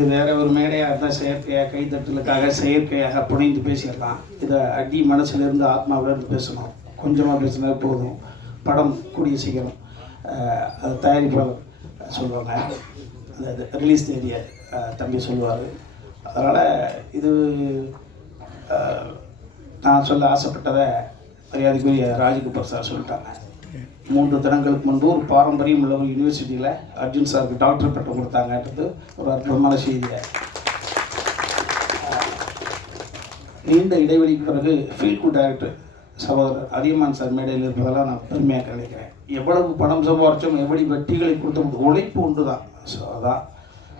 இது வேற ஒரு மேடையாக இருந்தால் செயற்கையாக கைத்தட்டலுக்காக செயற்கையாக புனைந்து பேசிடலாம். இதை அடி மனசுலேருந்து ஆத்மாவிலேருந்து பேசணும். கொஞ்சமாக பேசினா போதும். படம் கூடிய சீக்கிரம் அது தயாரிப்பாளர் சொல்லுவாங்க, அந்த ரிலீஸ் தேதியை தம்பி சொல்லுவார். அதனால் இது நான் சொல்ல ஆசைப்பட்டதை மரியாதைக்குரிய ராஜகோபால் சார் சொல்லிட்டாங்க. 3 தினங்களுக்கு முன்பு ஒரு பாரம்பரியம் உள்ள ஒரு யூனிவர்சிட்டியில் அர்ஜுன் சாருக்கு டாக்டர் பட்டம் கொடுத்தாங்கன்றது ஒரு அற்புதமான செய்தியை. நீண்ட இடைவெளிக்கு பிறகு ஃபீல்ட் குட் டைரக்டர் சகோதரர் அதியமான் சார் மேடையில் இருப்பதெல்லாம் நான் பெருமையாக நினைக்கிறேன். எவ்வளவு பணம் சம்பாரிச்சோம், எப்படி வெற்றிகளை கொடுத்த உழைப்பு உண்டு தான். ஸோ அதான்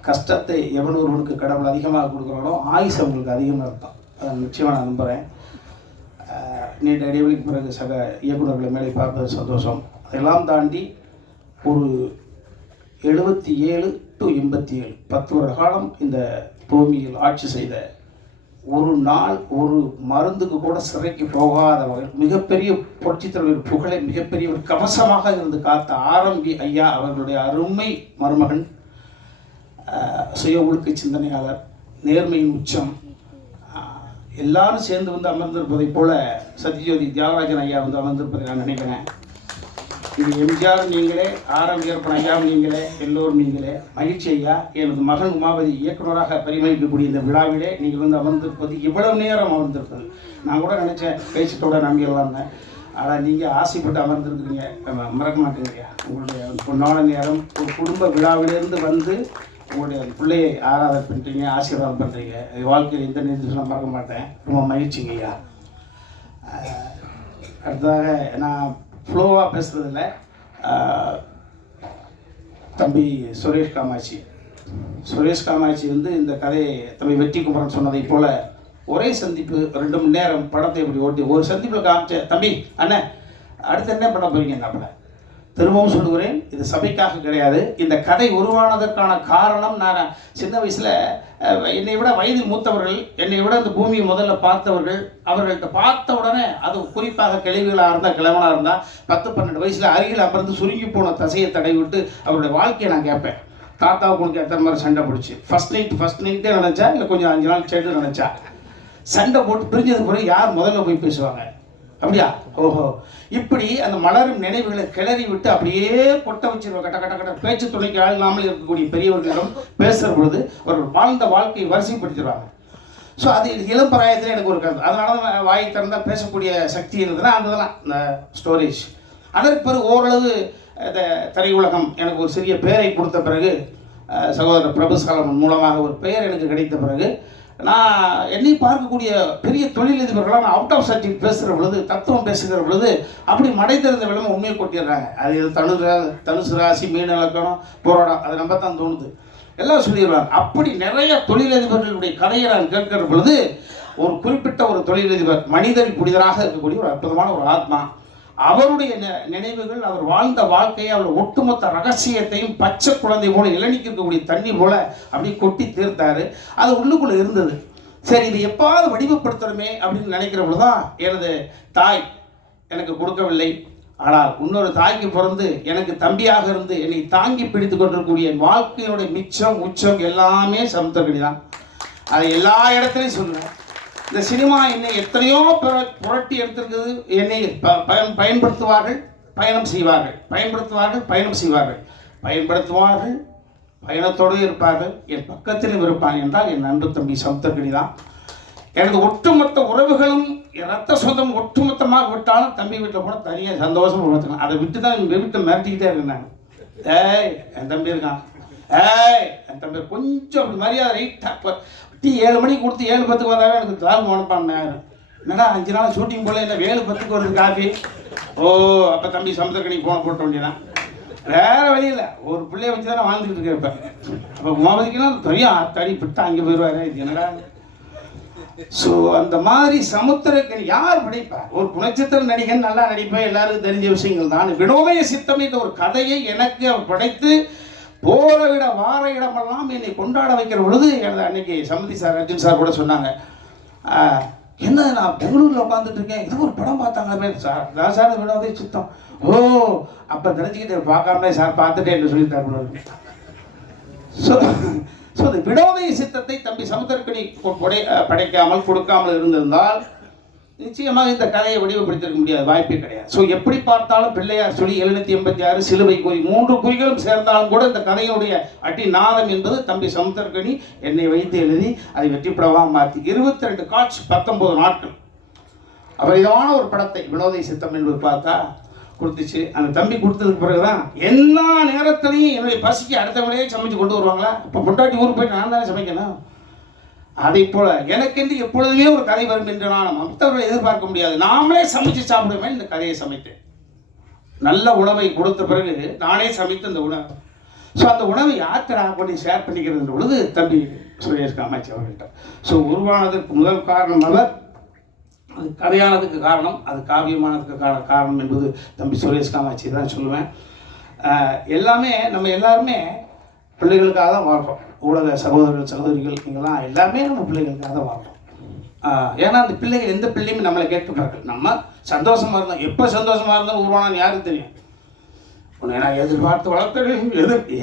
கஷ்டத்தை எவ்வளோ ஒருவனுக்கு கடவுள் அதிகமாக கொடுக்குறானோ ஆயுசு அவங்களுக்கு அதிகமாக இருக்கும். அதை நிச்சயமாக நான் நம்புகிறேன். நீண்ட இடைவெளிக்கு பிறகு சக இயக்குநர்களை மேலே பார்ப்பது சந்தோஷம். அதெல்லாம் தாண்டி ஒரு 77 to 87 10 வருட காலம் இந்த பூமியில் ஆட்சி செய்த ஒரு நாள் ஒரு மருந்துக்கு கூட சிறைக்கு போகாதவர்கள், மிகப்பெரிய புரட்சித்தலைவர் புகழை மிகப்பெரிய ஒரு கவசமாக இருந்து காத்த ஆரம்பி ஐயா அவர்களுடைய அருமை மருமகன், சுய ஒழுக்க சிந்தனையாளர், நேர்மையின் உச்சம், எல்லாரும் சேர்ந்து வந்து அமர்ந்திருப்பதை போல சத்யஜோதி தியாகராஜன் ஐயா வந்து அமர்ந்திருப்பதை நான் நினைக்கிறேன். இது எம்ஜிஆர் நீங்களே, ஆரம்பியப்பன் ஐயாவும் நீங்களே, எல்லோரும் நீங்களே. மகிழ்ச்சி ஐயா. எனது மகன் உமாபதி இயக்குநராக பரிமாறிக்கக்கூடிய இந்த விழாவிலே நீங்கள் வந்து அமர்ந்திருப்பது, இவ்வளவு நேரம் அமர்ந்திருப்பது நான் கூட நினச்சேன் பேச்சுட்டோட நம்பிடலாம். ஆனால் நீங்கள் ஆசைப்பட்டு அமர்ந்திருக்கிறீங்க, மறக்க மாட்டேங்க. உங்களுடைய பொன்னான நேரம் ஒரு குடும்ப விழாவிலிருந்து வந்து உங்களுடைய பிள்ளையை ஆராதனை பண்ணுறீங்க, ஆசீர்வாதம் பண்ணுறீங்க. வாழ்க்கையில் எந்த நிகழ்ச்சியும் மறக்க மாட்டேன். ரொம்ப மகிழ்ச்சிங்க ஐயா. அடுத்ததாக நான் ஃப்ளோவாக பேசுகிறதில்ல. தம்பி சுரேஷ் காமாட்சி வந்து இந்த கதையை தம்பி வெற்றி குமரன் சொன்னதை போல் ஒரே சந்திப்பு 2 மணி நேரம் படத்தை இப்படி ஓட்டி ஒரு சந்திப்பில் காமிச்ச தம்பி அண்ணன் அடுத்து என்ன பண்ண போகிறீங்க நம்மள திரும்பவும் சொல்லுகிறேன், இது சபைக்காக கிடையாது. இந்த கதை உருவானதற்கான காரணம், நான் சின்ன வயசில் என்னை விட வயதில் மூத்தவர்கள், என்னை விட இந்த பூமியை முதல்ல பார்த்தவர்கள், அவர்கள்ட்ட பார்த்த உடனே, அது குறிப்பாக கிழவிகளாக இருந்தால் கிழவனாக இருந்தால் 10-12 வயசில் அருகில் அமர்ந்து சுருங்கி போன தசையை தடை விட்டு அவருடைய வாழ்க்கையை நான் கேட்பேன். தாத்தாவுக்கு உனக்கு எத்தனை மாதிரி சண்டை பிடிச்சி, ஃபஸ்ட் நைட்டே நினச்சா இல்லை கொஞ்சம் 5 நாள் சேர்ந்து நினச்சா, சண்டை போட்டு பிரிஞ்சது பிறகு யார் முதல்ல போய் பேசுவாங்க? அப்படியா? ஓஹோ. இப்படி அந்த மலரும் நினைவுகளை கிளறி விட்டு அப்படியே கொட்ட வச்சிருவோம். கட்ட கட்ட கட்ட பேச்சு துணைக்கு ஆளாமல் இருக்கக்கூடிய பெரியவர்களிடம் பேசுகிற பொழுது அவர்கள் வாழ்ந்த வாழ்க்கையை வரிசைப்படுத்திடுவாங்க. ஸோ அது இளம் பிராயத்தில் எனக்கு ஒரு கருத்து. அதனால தான் வாய் திறந்தால் பேசக்கூடிய சக்தி இருந்ததுன்னா அந்த இதெல்லாம் இந்த ஸ்டோரேஜ். அதற்கு பிறகு ஓரளவு இந்த திரையுலகம் எனக்கு ஒரு சிறிய பெயரை கொடுத்த பிறகு, சகோதரர் பிரபுசாலமன் மூலமாக ஒரு பெயர் எனக்கு கிடைத்த பிறகு, நான் என்னை பார்க்கக்கூடிய பெரிய தொழிலதிபர்களாக நான் அவுட் ஆஃப் சப்ஜெக்ட் பேசுகிற பொழுது, தத்துவம் பேசுகிற பொழுது அப்படி மடை திறந்த விளம்பரம் உண்மையை கொட்டிடுறாங்க. அது தனுசு ராசி, மீன இலக்கணம், போராடம், அது நம்ம தான் தோணுது, எல்லாம் சொல்லிடுவாங்க. அப்படி நிறைய தொழிலதிபர்களுடைய கதையை நான் கேட்கிற பொழுது, ஒரு குறிப்பிட்ட ஒரு தொழிலதிபர் மனிதன் புனிதராக இருக்கக்கூடிய ஒரு அற்புதமான ஒரு ஆத்மா, அவருடைய நினைவுகள், அவர் வாழ்ந்த வாழ்க்கையை, அவர் ஒட்டுமொத்த ரகசியத்தையும் பச்சை குழந்தை போல இளநிக்கு இருக்கக்கூடிய தண்ணி போல அப்படி கொட்டி தீர்த்தாரு. அது உள்ளுக்குள்ள இருந்தது. சரி, இது எப்பாவது வடிவப்படுத்தணுமே அப்படின்னு நினைக்கிற பொழுதுதான் எனது தாய் எனக்கு கொடுக்கவில்லை. ஆனால் இன்னொரு தாய்க்கு பிறந்து எனக்கு தம்பியாக இருந்து என்னை தாங்கி பிடித்து கொண்டிருக்கக்கூடிய என் வாழ்க்கையினுடைய மிச்சம் உச்சம் எல்லாமே சமுத்திரக்கனி தான். அதை எல்லா இடத்துலையும் சொல்லுவேன். இந்த சினிமா என்னை எத்தனையோ புரட்டி எடுத்திருக்குது. என்னை பயன்படுத்துவார்கள், பயணம் செய்வார்கள், பயணத்தோடு இருப்பார்கள், என் பக்கத்திலும் இருப்பாங்க என்றால் என் அன்பு தம்பி சமுத்திரக்கனி தான். எனது ஒட்டுமொத்த உறவுகளும் ரத்த சொந்தம் ஒட்டுமொத்தமாக விட்டாலும் தம்பி வீட்டில் போனால் தனியாக சந்தோஷம் உணர்த்துக்கலாம். அதை விட்டு தான் எங்கள் வீட்டை மிரட்டிக்கிட்டே இருக்கேன் நான். என் தம்பி இருக்கான், என் தம்பி கொஞ்சம் அப்படி மரியாதை ரைட்டாக டீ 7 மணிக்கு கொடுத்து 7:10 வந்தாவே எனக்கு தாழ்வு மனப்பான்மை ஆயிரும். என்னடா 5 நாள் ஷூட்டிங் போல இல்லை 7:10 வருது காஃபி. ஓ, அப்போ தம்பி சமுத்திரக்கனி போட்ட வேண்டியதான். வேறு வழியில் ஒரு பிள்ளைய வச்சு தானே வாழ்ந்துக்கிட்டு இருக்கேன். இப்போ அப்போ உமாவதிக்கெல்லாம் தெரியும், தடி பிட்டா அங்கே போயிடுவாரு. இது என்னடா? ஸோ அந்த மாதிரி சமுத்திரக்கனி யார் படைப்பா? ஒரு குணச்சித்திர நடிகன் நல்லா நடிப்பேன், எல்லாருக்கும் தெரிஞ்ச விஷயங்கள் தான். வினோதய சித்தம் என்ற ஒரு கதையை எனக்கு அவர் படைத்து போகிற விட வார இடமெல்லாம் என்னை கொண்டாட வைக்கிற பொழுது, எனது அன்னைக்கு சம்மதி சார், அர்ஜுன் சார் கூட சொன்னாங்க, என்ன நான் பெங்களூரில் உட்காந்துட்டு இருக்கேன், இது ஒரு படம் பார்த்தாங்களே சார், நான் சார் வினோதய சித்தம். ஓ, அப்போ தெரிஞ்சுக்கிட்டு பார்க்காமலே சார் பார்த்துட்டே என்று சொல்லிட்டார். ஸோ அந்த வினோதய சித்தத்தை தம்பி சமுத்திரக்கனி படைக்காமல் கொடுக்காமல் இருந்திருந்தால் நிச்சயமாக இந்த கதையை வடிவப்படுத்திருக்க முடியாது, வாய்ப்பே கிடையாது. ஸோ எப்படி பார்த்தாலும் பிள்ளையார் சொல்லி 786 சிலுவை குறி 3 குறிகளும் சேர்ந்தாலும் கூட இந்த கதையினுடைய அடி நாதம் என்பது தம்பி சமுத்திரக்கனி என்னை வைத்து எழுதி அதை வெற்றிப்படமாக மாற்றி 22 காட்சி 19 நாட்கள் அபரிதமான ஒரு படத்தை வினோதய சித்தம் என்பது பார்த்தா கொடுத்துச்சு. அந்த தம்பி கொடுத்ததுக்கு பிறகுதான் எல்லா நேரத்திலையும் என்னுடைய பசிக்கு அடுத்தவங்களே சமைச்சு கொண்டு வருவாங்களா? இப்போ பொண்டாட்டி ஊருக்கு போயிட்டு நான் தானே சமைக்கணும். அதை போல எனக்கென்று எப்பொழுதுமே ஒரு கதை வரும் என்று நான் மற்றவர்களை எதிர்பார்க்க முடியாது. நாமளே சமைச்சு சாப்பிடுவேன். இந்த கதையை சமைத்தேன். நல்ல உணவை கொடுத்த பிறகு நானே சமைத்த அந்த உணவு. ஸோ அந்த உணவை யாத்திரா பண்ணி ஷேர் பண்ணிக்கிறது பொழுது தம்பி சுரேஷ் காமாட்சி அவர்கள்ட்ட. ஸோ உருவானதற்கு முதல் காரணம் அவர், அது கதையானதுக்கு காரணம், அது காவியமானதுக்கு காரணம் என்பது தம்பி சுரேஷ் காமாட்சி தான் சொல்லுவேன். எல்லாமே நம்ம எல்லாருமே பிள்ளைகளுக்காக தான் வாழ்கிறோம். ஊடக சகோதரர்கள் சகோதரிகள் நீங்களாம் எல்லாமே நம்ம பிள்ளைகளுக்காக தான் வாழ்கிறோம். ஏன்னா அந்த பிள்ளைகள் எந்த பிள்ளையுமே நம்மளை கேட்டுப்பார்கள். நம்ம சந்தோஷமாக இருந்தோம், எப்போ சந்தோஷமாக இருந்தாலும் உருவானான்னு யாருக்கு தெரியும்? உன்னை நான் எதிர்பார்த்து வளர்த்தேன்.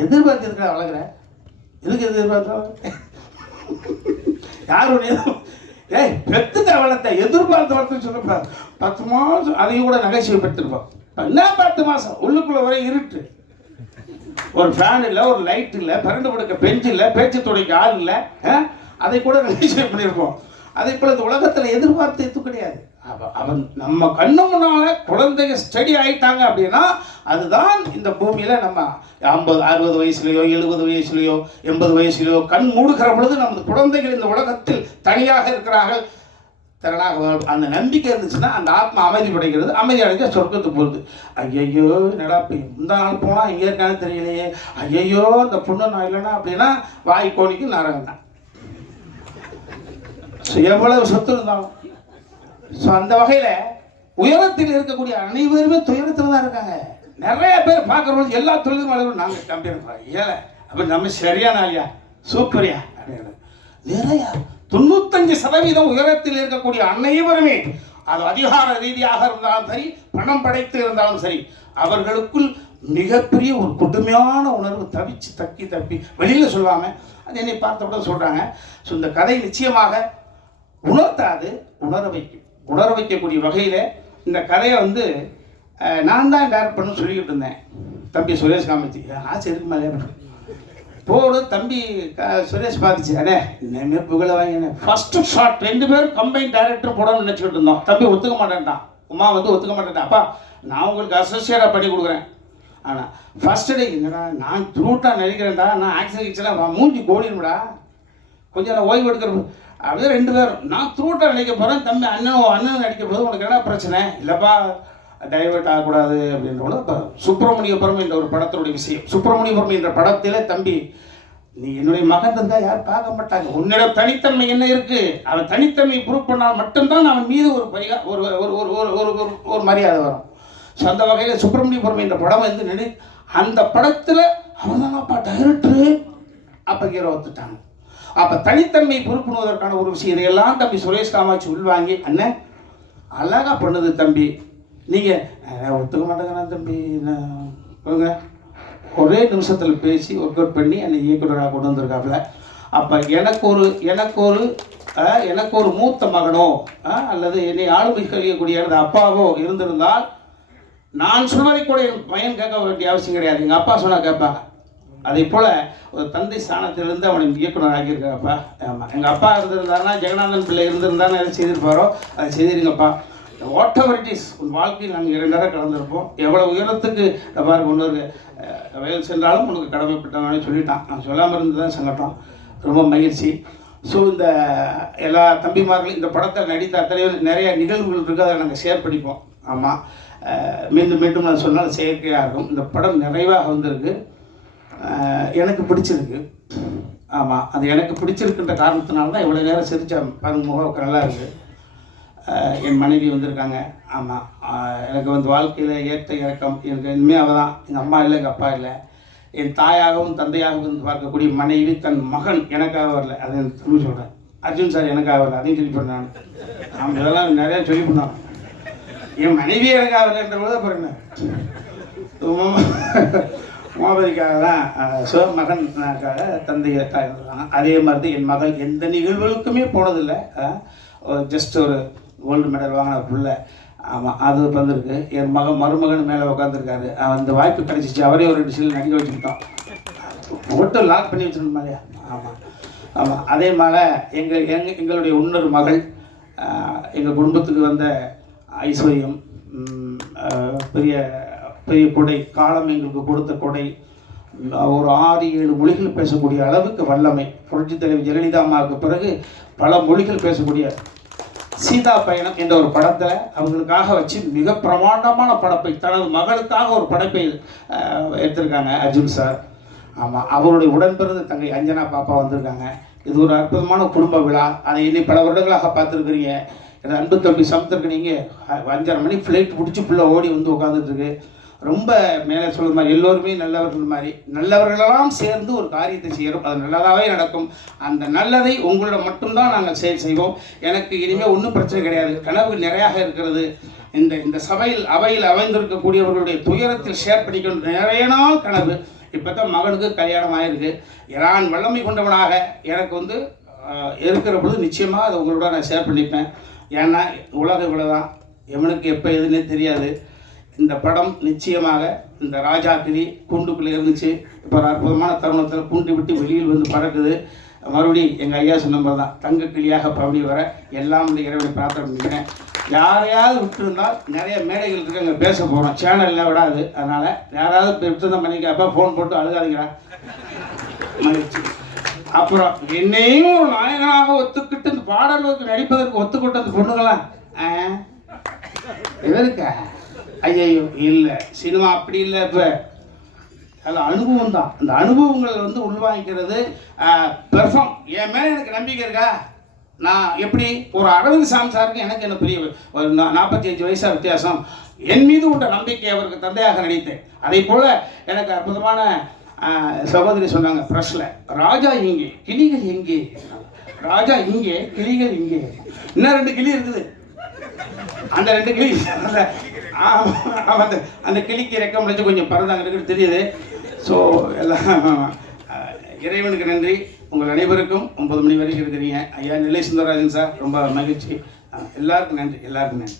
எதிர்பார்த்து எதுக்காக வளர்க்குறேன்? எதுக்கு எதிர்பார்த்து யார் ஒன்று ஏய் பெத்துட்ட வளர்த்த எதிர்பார்த்து வளர்த்துன்னு சொல்லிருப்பார். 10 மாதம் அதையும் கூட நகைச்சுவை பெற்றுருப்போம். என்ன 10 மாதம் உள்ளுக்குள்ள வரை இருட்டு, ஒரு ஃபேன் இல்லை, ஒரு லைட் இல்லை, பரண்டு படுக்க பெஞ்சு இல்லை, பேச்சு துடைக்க ஆள் இல்லை, அதை கூட நகைச்சுவை பண்ணியிருப்போம். அதே போல் இந்த உலகத்தில் எதிர்பார்த்து எதுவும் கிடையாது. அவன் நம்ம கண்ணு முன்னால குழந்தைங்க ஸ்டடி ஆயிட்டாங்க அப்படின்னா அதுதான் இந்த பூமியில் நம்ம 50 60 வயசுலையோ 70 வயசுலையோ 80 வயசுலையோ கண் மூடுகிற பொழுது நமது குழந்தைகள் இந்த உலகத்தில் தனியாக இருக்கிறார்கள், திறனாக அந்த நம்பிக்கை இருந்துச்சுன்னா அந்த ஆத்மா அமைதி படைக்கிறது. அமைதி அடைஞ்சா சொர்க்கத்துக்கு போகுது. ஐயையோ என்னடா இப்போ இந்த நாள் போனால் இங்கே இருக்கான்னு தெரியலையே, ஐயையோ அந்த பொண்ணு நான் இல்லைன்னா அப்படின்னா வாய் கோணிக்கு நரகம் தான். ஸோ எவ்வளவு சொத்து இருந்தாலும். ஸோ அந்த வகையில் உயரத்தில் இருக்கக்கூடிய அனைவருமே துயரத்தில் தான் இருக்காங்க. நிறைய பேர் பார்க்குறவங்க எல்லா தொழிலும் அளவும் நாங்கள் கம்பேர் ஏழை அப்படி நம்ம சரியான ஐயா சூப்பரியா அப்படின்னு நிறையா 95% உயரத்தில் இருக்கக்கூடிய அனைவருமே அது அதிகார ரீதியாக இருந்தாலும் சரி, பணம் படைத்து இருந்தாலும் சரி, அவர்களுக்குள் மிகப்பெரிய ஒரு கொடுமையான உணர்வு தவிச்சு தப்பி வெளியில் சொல்லாமல் அது என்னை பார்த்தப்பட சொல்கிறாங்க. ஸோ இந்த கதை நிச்சயமாக உணர்த்தாது, உணர வைக்கக்கூடிய வகையில் இந்த கதையை நான் தான் டேரக்ட் பண்ணு சொல்லிக்கிட்டு இருந்தேன். தம்பி சுரேஷ் காமாட்சி ஆசை இருக்கு மேலே போடு தம்பி சுரேஷ் பார்த்துச்சு, அடே இனிமே புகழ வாங்கினேன். ஃபஸ்ட்டு ஷாட் 2 பேரும் கம்பைன் டைரக்டர் போடணும்னு நினச்சிக்கிட்டு இருந்தோம். தம்பி ஒத்துக்க மாட்டேன்ட்டான், உமா ஒத்துக்க மாட்டேன்ட்டான். அப்பா நான் உங்களுக்கு அசோசியேட்டாக பண்ணி கொடுக்குறேன். ஆனால் ஃபஸ்ட்டு டே என்னடா நான் த்ரூட்டாக நினைக்கிறேன்டா, நான் ஆக்சிடென்ட் கிச்சனாக மூஞ்சி கோடிடும்டா, கொஞ்சம் நான் ஓய்வு எடுக்கிற அப்படியே 2 பேரும் நான் த்ரூட்டாக நடிக்க போகிறேன். தம்பி அண்ணன் நடிக்க போது உனக்கு என்ன பிரச்சனை இல்லைப்பா, டைவெர்ட் ஆகக்கூடாது அப்படின்றபோது இப்போ சுப்பிரமணியபுரம் என்ற ஒரு படத்தினுடைய விஷயம். சுப்பிரமணியபுரம் என்ற படத்தில் தம்பி நீ என்னுடைய மகன் இருந்தால் யாரும் பார்க்க மாட்டாங்க, உன்னோட தனித்தன்மை என்ன இருக்குது, அவன் தனித்தன்மை ப்ரூவ் பண்ணால் மட்டும்தான் அவன் மீது ஒரு மரியாதை வரும். ஸோ அந்த வகையில் சுப்பிரமணியபுரம் என்ற படம் அந்த படத்தில் அவன் தானப்பா டைரக்டரு, அப்போ ஹீரோ ஒத்துட்டாங்க. அப்போ தனித்தன்மை பொறுப்புணுவதற்கான ஒரு விஷயம் இதையெல்லாம் தம்பி சுரேஷ் காமாட்சி உள்வாங்கி அண்ணன் அழகாக பண்ணுது தம்பி, நீங்கள் ஒத்துக்க மாட்டேங்கண்ணா தம்பி ஒரே நிமிஷத்தில் பேசி ஒர்க் அவுட் பண்ணி என்னை இயக்குநராக கொண்டு வந்திருக்காப்புல. அப்போ எனக்கு ஒரு மூத்த மகனோ அல்லது என்னை ஆளுமை கழியக்கூடிய எனது அப்பாவோ இருந்திருந்தால் நான் சொல்வதை கூட என் பையன் கேட்க வேண்டிய அவசியம் கிடையாது, எங்கள் அப்பா சொன்னால் கேட்பாங்க. அதே போல் ஒரு தந்தை ஸ்தானத்திலிருந்து அவனை இயக்குனர் ஆகியிருக்காப்பா. ஆமாம், எங்கள் அப்பா இருந்திருந்தாருன்னா ஜெகநாதன் பிள்ளை இருந்திருந்தான்னு எதை செய்திருப்பாரோ அதை செய்திருங்கப்பா. வாட் எவர் இட் இஸ், உன் வாழ்க்கையில் நாங்கள் 2 நேரம் கலந்துருப்போம். எவ்வளோ உயரத்துக்கு பாரு ஒன்று வயல் சென்றாலும் உனக்கு கடமைப்பட்டவனே சொல்லிட்டான். நான் சொல்லாமல் இருந்து தான் சங்கட்டம், ரொம்ப மகிழ்ச்சி. ஸோ இந்த எல்லா தம்பிமார்களும் இந்த படத்தில் நடித்த அத்தனை நிறைய நிகழ்வுகள் இருக்குது, அதை நாங்கள் ஷேர் பண்ணிப்போம். ஆமாம், மீண்டும் நான் சொன்னால் செயற்கையாக இருக்கும். இந்த படம் நிறைவாக வந்திருக்கு, எனக்கு பிடிச்சிருக்கு. ஆமாம், அது எனக்கு பிடிச்சிருக்குன்ற காரணத்தினால தான் இவ்வளோ நேரம் சிரித்தேன். முகம் நல்லா இருக்குது. என் மனைவி வந்திருக்காங்க. ஆமாம், எனக்கு வாழ்க்கையில் ஏற்ற இறக்கம் எனக்கு இனிமேல் அவள் தான். எங்கள் அம்மா இல்லை, எங்கள் அப்பா இல்லை. என் தாயாகவும் தந்தையாகவும் பார்க்கக்கூடிய மனைவி தன் மகன் எனக்காக வரல, அதை திரும்பி சொல்கிறேன். அர்ஜுன் சார் எனக்காக வரல, அதையும் சொல்லி பண்ணேன். நான் இதெல்லாம் நிறையா சொல்லி பண்ணான். என் மனைவி எனக்காக வரலன்ற போது அப்புறம் என்ன உமாபதிக்காக தான் சிவமகனுக்காக தந்தையை தாய் வந்தாங்க. அதே மாதிரி தான் என் மகள் எந்த நிகழ்வுகளுக்குமே போனதில்லை. ஜஸ்ட் ஒரு கோல்டு மெடல் வாங்கின பிள்ளை. ஆமாம், அது வந்திருக்கு. என் மருமகன் மேலே உட்காந்துருக்காரு. அந்த வாய்ப்பு கிடைச்சிச்சு. அவரே ஒரு 2 சீல் நடிக்க வச்சுக்கிட்டோம். போட்டு லாக் பண்ணி வச்சுருந்தோம் மாதிரியா. ஆமாம் ஆமாம். அதே மாதிரி எங்களுடைய இன்னொரு மகள், எங்கள் குடும்பத்துக்கு வந்த ஐஸ்வர்யம், பெரிய பெரிய கொடை, காலம் எங்களுக்கு கொடுத்த கொடை, ஒரு 6-7 மொழிகள் பேசக்கூடிய அளவுக்கு வல்லமை. புரட்சி தலைவி ஜெயலலிதா அம்மாவுக்கு பிறகு பல மொழிகள் பேசக்கூடிய சீதா பயணம் என்ற ஒரு படத்தை அவங்களுக்காக வச்சு மிக பிரமாண்டமான படைப்பை, தனது மகளுக்காக ஒரு படைப்பை எடுத்திருக்காங்க அர்ஜுன் சார். ஆமாம், அவருடைய உடன்பிறந்த தங்கை அஞ்சனா பாப்பா வந்திருக்காங்க. இது ஒரு அற்புதமான குடும்ப விழா. அதை இனி பல வருடங்களாக பார்த்துருக்குறீங்க. எனக்கு அன்பு தம்பி சமத்திற்கு நீங்கள் 5:30 மணி ஃப்ளைட் பிடிச்சி பிள்ளை ஓடி வந்து உட்காந்துட்டுருக்கு. ரொம்ப மேலே சொல்கிற மாதிரி எல்லோருமே நல்லவர்கள் மாதிரி, நல்லவர்களெல்லாம் சேர்ந்து ஒரு காரியத்தை செய்கிறோம். அது நல்லதாகவே நடக்கும். அந்த நல்லதை உங்களோட மட்டும்தான் நாங்கள் செய்வோம். எனக்கு இனிமேல் ஒன்றும் பிரச்சனை கிடையாது. கனவு நிறையாக இருக்கிறது. இந்த அவையில் அமைந்திருக்கக்கூடியவர்களுடைய துயரத்தில் ஷேர் பண்ணிக்கொண்டு நிறைய நாள் கனவு. இப்போ தான் மகனுக்கு கல்யாணம் ஆகிருக்கு. நான் வல்லமை கொண்டவனாக எனக்கு இருக்கிற பொழுது நிச்சயமாக அதை உங்களோட நான் ஷேர் பண்ணிப்பேன். ஏன்னா உலகம் இவ்வளோதான், எவனுக்கு எப்போ எதுன்னே தெரியாது. இந்த படம் நிச்சயமாக இந்த ராஜா கிளி கூண்டுக்குள்ளே இருந்துச்சு. இப்போ ஒரு அற்புதமான தருணத்தில் கூண்டு விட்டு வெளியில் வந்து பறக்குது. மறுபடியும் எங்கள் ஐயா சொன்ன மாதிரி தான் தங்க கிளியாக பவனி வர எல்லாம் இந்த இறைவனை பிரார்த்தனை பண்ணிக்கிறேன். யாரையாவது விட்டுருந்தால் நிறைய மேடைகள் இருக்கு, அங்கே பேச போகிறோம். சேனலில் விடாது. அதனால் யாராவது விட்டுருந்தா பண்ணிக்க, அப்போ ஃபோன் போட்டு அழுகாதீங்களா மகிழ்ச்சி. அப்புறம் என்னையும் ஒரு நாயகனாக ஒத்துக்கிட்டு இந்த பாடல்களுக்கு நடிப்பதற்கு ஒத்துக்கிட்டு அந்த பொண்ணுங்களாம் எதற்கா? ஐயோ இல்லை, சினிமா அப்படி இல்லை. இப்போ அதில் அனுபவம் தான். அந்த அனுபவங்கள் உள்வாங்கிக்கிறது. பெர்ஃபார்ம் என் மேலே எனக்கு நம்பிக்கை இருக்கா? நான் எப்படி ஒரு அரவிந்த் சாமி சாருக்கு எனக்கு என்ன பெரிய ஒரு 45 வயசாக வித்தியாசம். என் மீது உள்ள நம்பிக்கை அவருக்கு தந்தையாக நடித்தேன். அதே போல் எனக்கு அற்புதமான சகோதரி சொன்னாங்க ப்ரெஷ்ஷில், ராஜா இங்கே கிளிகள் எங்கே, ராஜா இங்கே கிளிகள் இங்கே. இன்னும் 2 கிளி இருக்குது. அந்த 2 கிளி அந்த கிளிக்கு ரெக்கம் முடிச்சு கொஞ்சம் பறந்தாங்க இருக்குன்னு தெரியுது. ஸோ எல்லாம் இறைவனுக்கு நன்றி. உங்கள் அனைவருக்கும் 9 மணி வரைக்கும் இருக்கிறீங்க. ஐயா நெல்லை சுந்தரராஜன் சார், ரொம்ப மகிழ்ச்சி. எல்லாருக்கும் நன்றி, எல்லாருக்கும் நன்றி.